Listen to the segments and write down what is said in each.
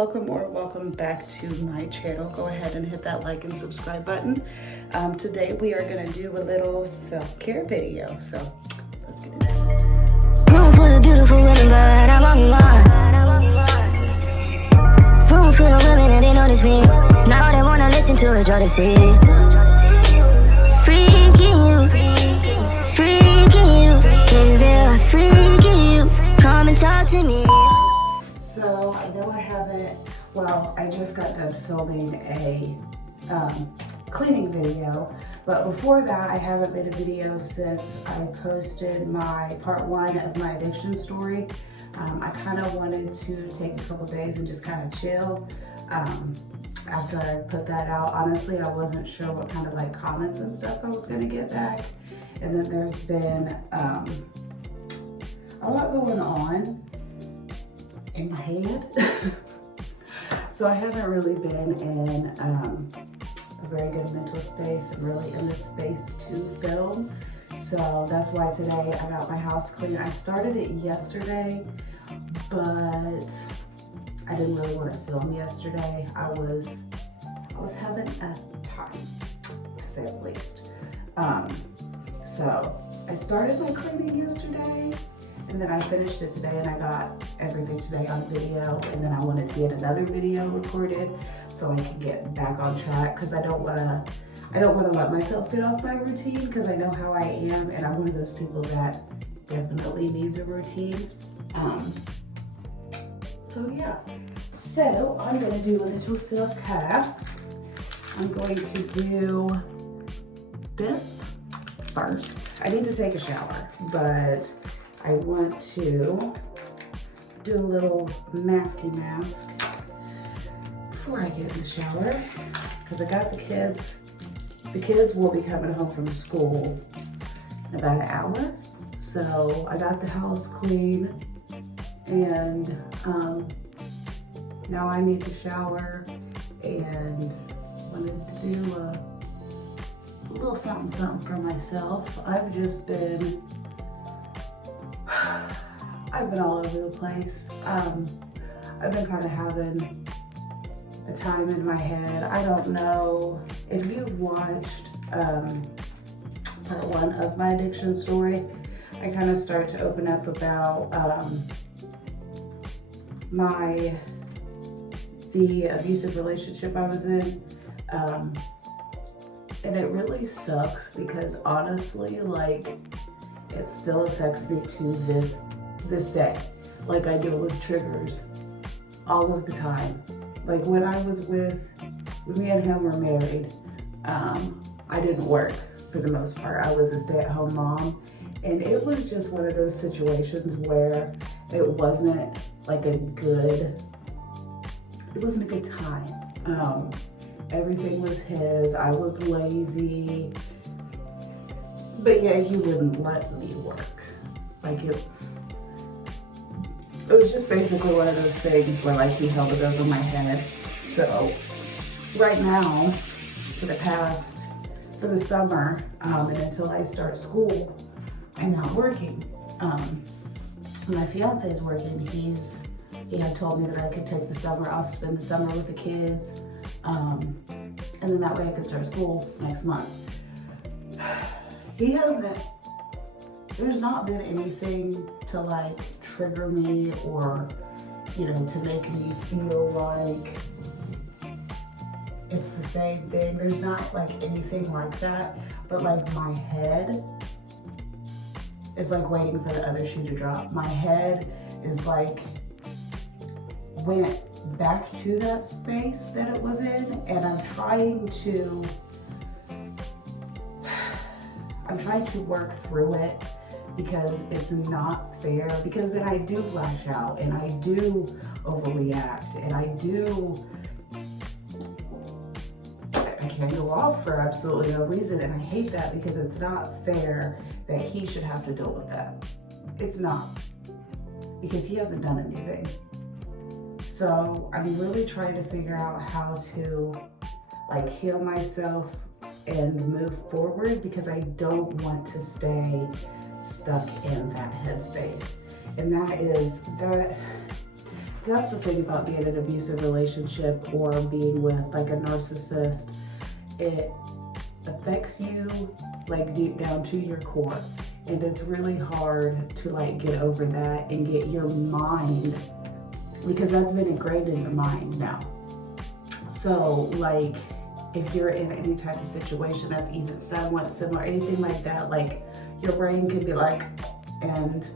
welcome back to my channel. Go ahead and hit that like and subscribe button. Today we are gonna do a little self-care video, so let's get into it. Room full of beautiful women, but I'm on mine. Room full of women and they notice me. Now all they wanna listen to is jealousy. Freaking you, is there a freaking you? Come and talk to me. So I know I haven't, well, I just got done filming a cleaning video, but before that I haven't made a video since I posted my part 1 of my addiction story. I kind of wanted to take a couple days and just kind of chill after I put that out. Honestly, I wasn't sure what kind of like comments and stuff I was going to get back, and then there's been a lot going on in my head. So I haven't really been in a very good mental space and really in the space to film. So that's why today I got my house clean. I started it yesterday, but I didn't really want to film yesterday. I was having a time, to say the least. So I started my cleaning yesterday, and then I finished it today, and I got everything today on video, and then I wanted to get another video recorded so I can get back on track, because I don't want to let myself get off my routine, because I know how I am, and I'm one of those people that definitely needs a routine. So yeah, so I'm going to do a little self-care. I'm going to do this first. I need to take a shower, but I want to do a little masky mask before I get in the shower, because I got the kids. The kids will be coming home from school in about an hour. So I got the house clean, and now I need to shower, and wanted to do a little something for myself. I've been all over the place. I've been kind of having a time in my head. I don't know if you've watched part 1 of my addiction story. I kind of start to open up about the abusive relationship I was in. And it really sucks, because honestly, like, it still affects me to this day. Like, I deal with triggers all of the time. Like, when me and him were married, I didn't work for the most part. I was a stay-at-home mom, and it was just one of those situations where it wasn't a good time. Everything was his. I was lazy, but yeah, he wouldn't let me work. Like, it was just basically one of those things where, like, he held it over my head. So right now, for the summer, and until I start school, I'm not working. When my fiance's working, he had told me that I could take the summer off, spend the summer with the kids, and then that way I could start school next month. There's not been anything to like trigger me, or, to make me feel like it's the same thing. There's not like anything like that, but like my head is like waiting for the other shoe to drop. My head is like went back to that space that it was in, and I'm trying to work through it, because it's not fair, because then I do lash out, and I do overreact, and I can't go off for absolutely no reason, and I hate that, because it's not fair that he should have to deal with that. It's not, because he hasn't done anything. So I'm really trying to figure out how to like heal myself and move forward, because I don't want to stay stuck in that headspace. And that's the thing about being in an abusive relationship or being with like a narcissist. It affects you like deep down to your core, and it's really hard to like get over that and get your mind, because that's been ingrained in your mind now. So like if you're in any type of situation that's even somewhat similar, anything like that, like your brain could be like, and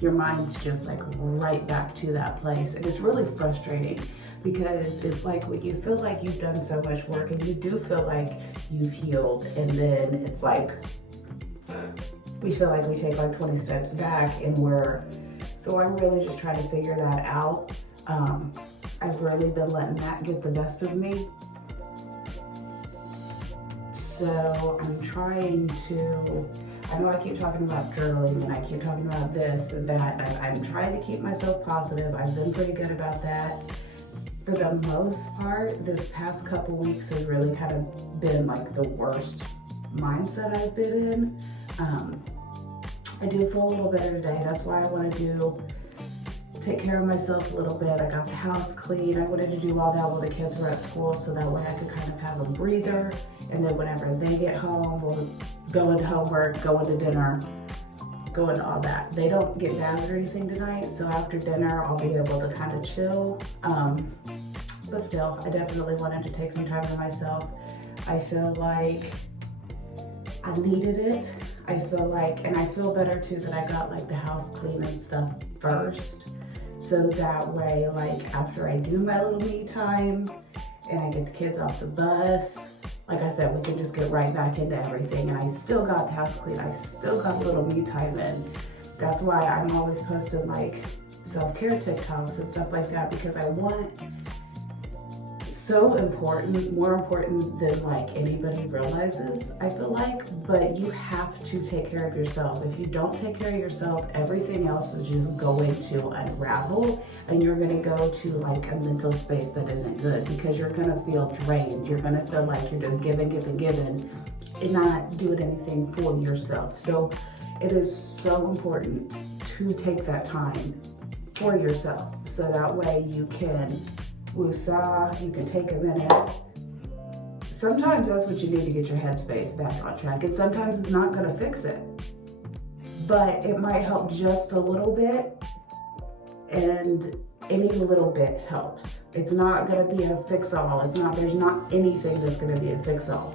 your mind's just like right back to that place. And it's really frustrating, because it's like when you feel like you've done so much work and you do feel like you've healed, and then it's like we feel like we take like 20 steps back, and so I'm really just trying to figure that out. I've really been letting that get the best of me. So I'm trying to, I know I keep talking about journaling and I keep talking about this and that, and I'm trying to keep myself positive. I've been pretty good about that. For the most part, this past couple weeks has really kind of been like the worst mindset I've been in. I do feel a little better today. That's why I want to take care of myself a little bit. I got the house clean. I wanted to do all that while the kids were at school, so that way I could kind of have a breather. And then whenever they get home, we'll go into homework, go into dinner, go into all that. They don't get baths or anything tonight, so after dinner, I'll be able to kind of chill. But still, I definitely wanted to take some time for myself. I feel like I needed it. I feel better too that I got like the house clean and stuff first. So that way, like after I do my little me time and I get the kids off the bus, like I said, we can just get right back into everything. And I still got the house clean. I still got a little me time in. That's why I'm always posting like self-care TikToks and stuff like that, because I want, so important, more important than like anybody realizes, I feel like, but you have to take care of yourself. If you don't take care of yourself, everything else is just going to unravel, and you're gonna go to like a mental space that isn't good, because you're gonna feel drained. You're gonna feel like you're just giving and not doing anything for yourself. So it is so important to take that time for yourself, so that way you can woosah, you can take a minute. Sometimes that's what you need to get your headspace back on track, and sometimes it's not gonna fix it, but it might help just a little bit, and any little bit helps. It's not gonna be a fix-all. There's not anything that's gonna be a fix-all.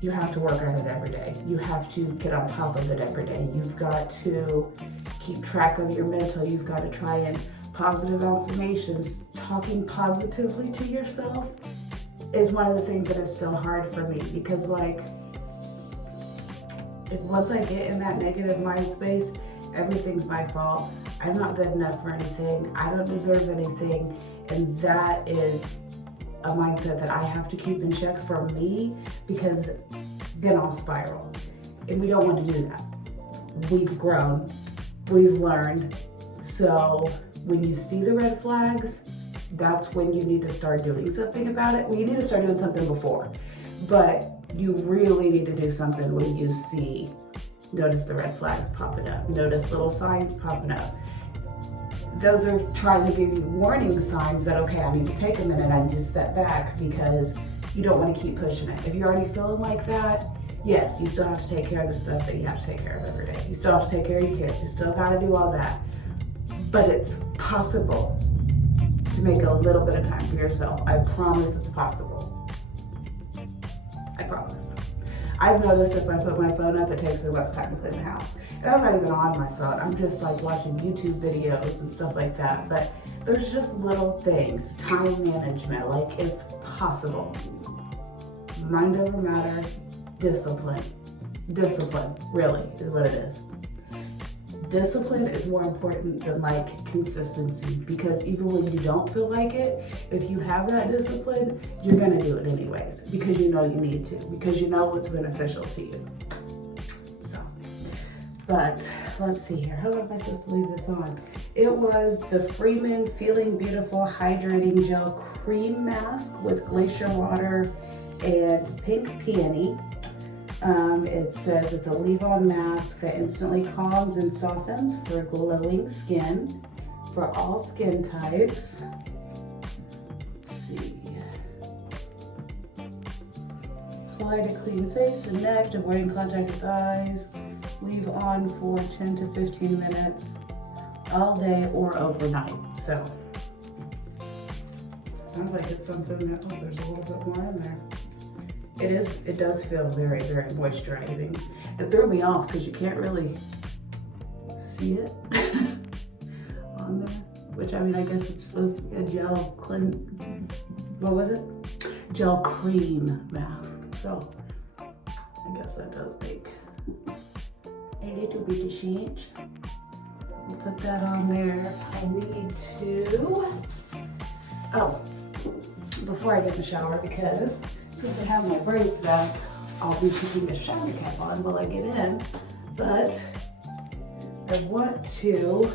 You have to work on it every day. You have to get on top of it every day. You've got to keep track of your mental. You've got to try and positive affirmations, talking positively to yourself is one of the things that is so hard for me, because like once I get in that negative mind space, everything's my fault. I'm not good enough for anything. I don't deserve anything. And that is a mindset that I have to keep in check for me, because then I'll spiral. And we don't want to do that. We've grown, we've learned. So when you see the red flags, that's when you need to start doing something about it. Well, you need to start doing something before, but you really need to do something when you notice the red flags popping up, notice little signs popping up. Those are trying to give you warning signs that, okay, I need to take a minute, I need to step back, because you don't want to keep pushing it. If you're already feeling like that, yes, you still have to take care of the stuff that you have to take care of every day. You still have to take care of your kids. You still got to do all that. But it's possible to make a little bit of time for yourself. I promise it's possible. I promise. I've noticed if I put my phone up, it takes me less time to clean the house. And I'm not even on my phone. I'm just like watching YouTube videos and stuff like that. But there's just little things, time management, like it's possible. Mind over matter, discipline. Discipline, really, is what it is. Discipline is more important than like consistency, because even when you don't feel like it, if you have that discipline, you're gonna do it anyways, because you know you need to, because you know what's beneficial to you. So, but let's see here. How am I supposed to leave this on? It was the Freeman Feeling Beautiful Hydrating Gel Cream Mask with glacier water and pink peony. It says it's a leave-on mask that instantly calms and softens for glowing skin. for all skin types. Let's see. Apply to clean face and neck, avoiding contact with eyes. Leave on for 10 to 15 minutes all day or overnight. So, sounds like it's something that, oh, there's a little bit more in there. It does feel very, very moisturizing. It threw me off because you can't really see it on there. Which, I mean, I guess it's supposed to be a gel what was it? Gel cream mask. So, I guess that does make a little bit of change. We'll put that on there. I need to, oh, before I get in the shower, because since I have my braids back, I'll be putting a shower cap on while I get in, but I want to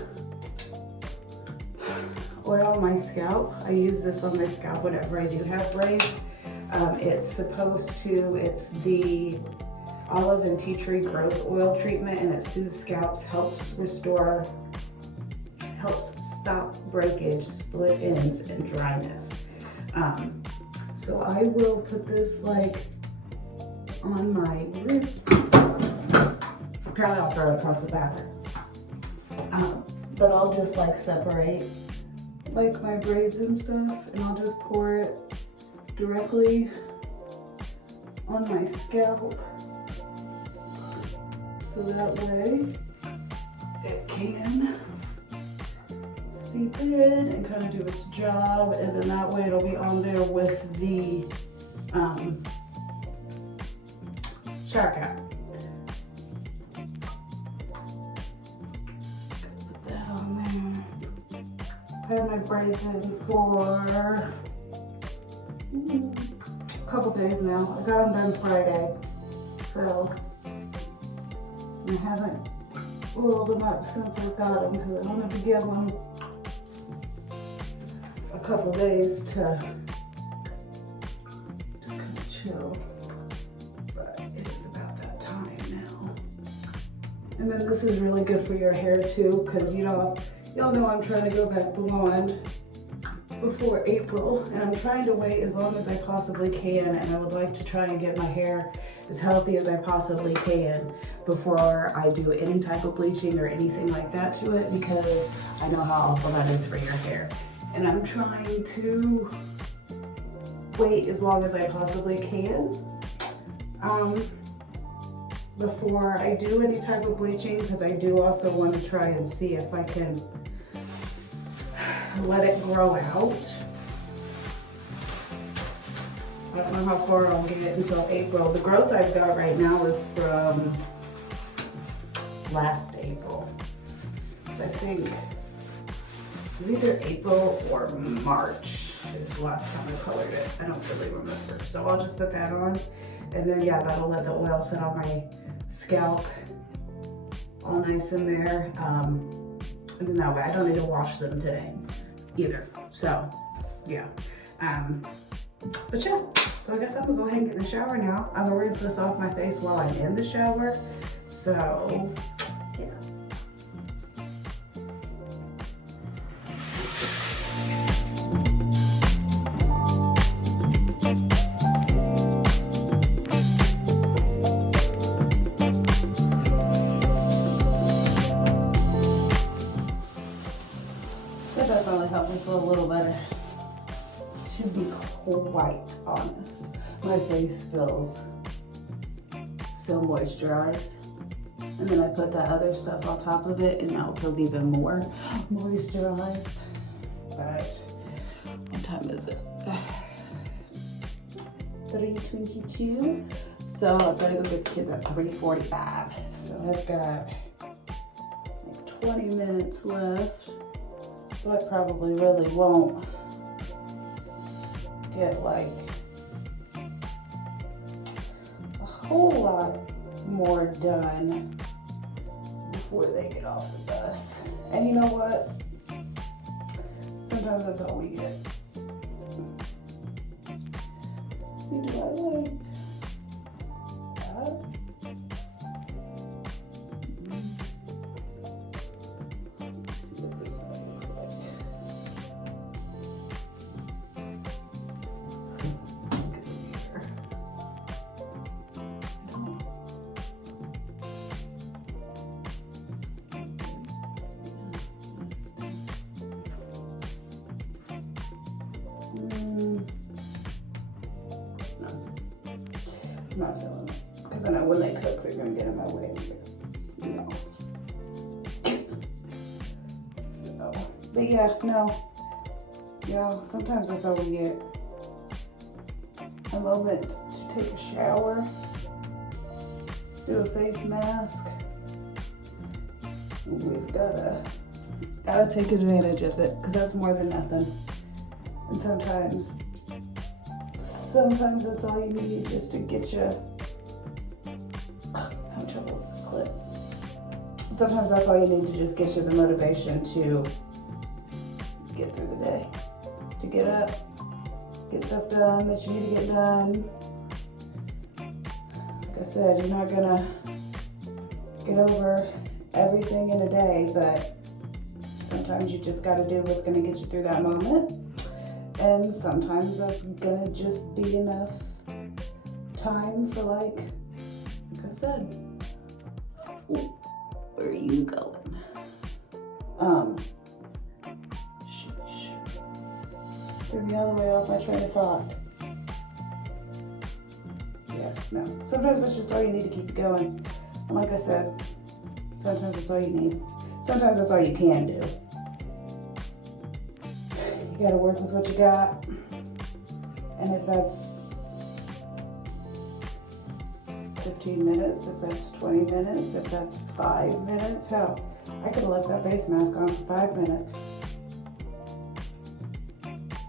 oil my scalp. I use this on my scalp whenever I do have braids. It's the olive and tea tree growth oil treatment, and it soothes scalps, helps stop breakage, split ends, and dryness. So I will put this like on my rib. Probably I'll throw it across the bathroom. But I'll just like separate like my braids and stuff, and I'll just pour it directly on my scalp. So that way it can seep in and kind of do its job, and then that way it'll be on there with the shower cap. Put that on there. I had my braids in for a couple days now. I got them done Friday, so I haven't oiled them up since I got them because I wanted to give them a couple days to just kind of chill. But it is about that time now. And then this is really good for your hair too, because y'all know I'm trying to go back blonde before April, and I'm trying to wait as long as I possibly can, and I would like to try and get my hair as healthy as I possibly can before I do any type of bleaching or anything like that to it, because I know how awful that is for your hair. And I'm trying to wait as long as I possibly can before I do any type of bleaching, because I do also want to try and see if I can let it grow out. I don't know how far I'll get until April. The growth I've got right now is from last April. So I think it was either April or March is the last time I colored it. I don't really remember. So I'll just put that on, and then yeah, that'll let the oil sit on my scalp all nice in there. And then that way I don't need to wash them today either. So yeah. But yeah, so I guess I'm gonna go ahead and get in the shower now. I'm gonna rinse this off my face while I'm in the shower. So yeah. That definitely helped me feel a little better. To be quite honest, my face feels so moisturized, and then I put that other stuff on top of it, and now it feels even more moisturized. But what time is it? 3:22. So I've got to go get the kids at 3:45. So I've got like 20 minutes left. So I probably really won't get like a whole lot more done before they get off the bus. And you know what? Sometimes that's all we get. See, do I like that? Let's see what this looks like. No, I'm not feeling it. Because I know when they cook, they're going to get in my way. You know. So, but yeah, no. You know, sometimes that's all we get. A moment to take a shower, do a face mask. We've gotta take advantage of it, because that's more than nothing. And sometimes that's all you need just to get you. I'm having trouble with this clip. Sometimes that's all you need to just get you the motivation to get through the day, to get up, get stuff done that you need to get done. Like I said, you're not gonna get over everything in a day, but sometimes you just gotta do what's gonna get you through that moment. And sometimes that's gonna just be enough time for, like I said, where are you going? Threw me all the way off my train of thought. Yeah, no. Sometimes that's just all you need to keep going. And like I said, sometimes that's all you need. Sometimes that's all you can do. You gotta work with what you got. And if that's 15 minutes, if that's 20 minutes, if that's 5 minutes, hell, I could have left that face mask on for 5 minutes.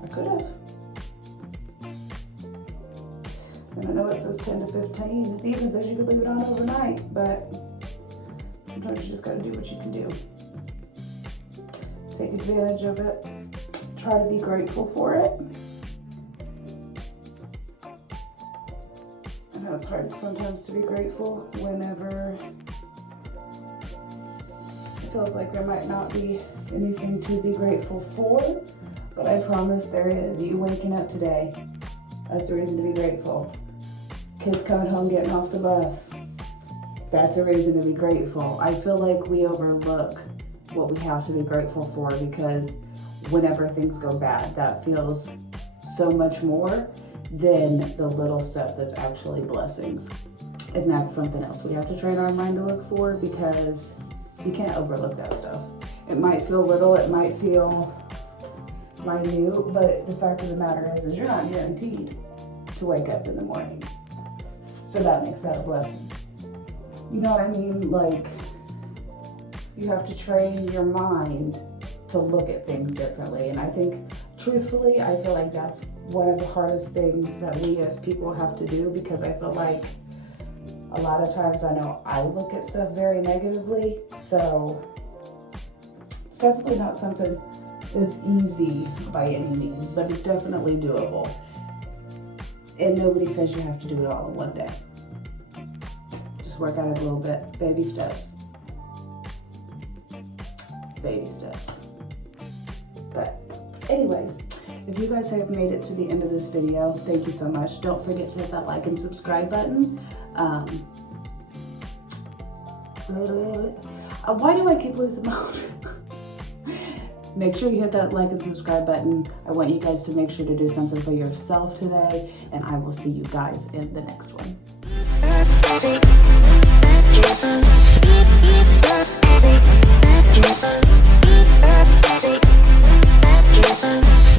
I could have. And I know it says 10 to 15. It even says you could leave it on overnight, but sometimes you just gotta do what you can do. Take advantage of it. Try to be grateful for it. I know it's hard sometimes to be grateful whenever it feels like there might not be anything to be grateful for. But I promise there is. You waking up today, that's the reason to be grateful. Kids coming home, getting off the bus, that's a reason to be grateful. I feel like we overlook what we have to be grateful for, because whenever things go bad, that feels so much more than the little stuff that's actually blessings. And that's something else we have to train our mind to look for, because you can't overlook that stuff. It might feel little, it might feel minute, but the fact of the matter is you're not guaranteed to wake up in the morning. So that makes that a blessing. You know what I mean? Like, you have to train your mind to look at things differently. And I think, truthfully, I feel like that's one of the hardest things that we as people have to do, because I feel like a lot of times I know I look at stuff very negatively. So it's definitely not something that's easy by any means, but it's definitely doable. And nobody says you have to do it all in one day. Just work at it a little bit. Baby steps. Baby steps. But anyways, if you guys have made it to the end of this video, thank you so much. Don't forget to hit that like and subscribe button. Why do I keep losing my Make sure you hit that like and subscribe button. I want you guys to make sure to do something for yourself today, and I will see you guys in the next one.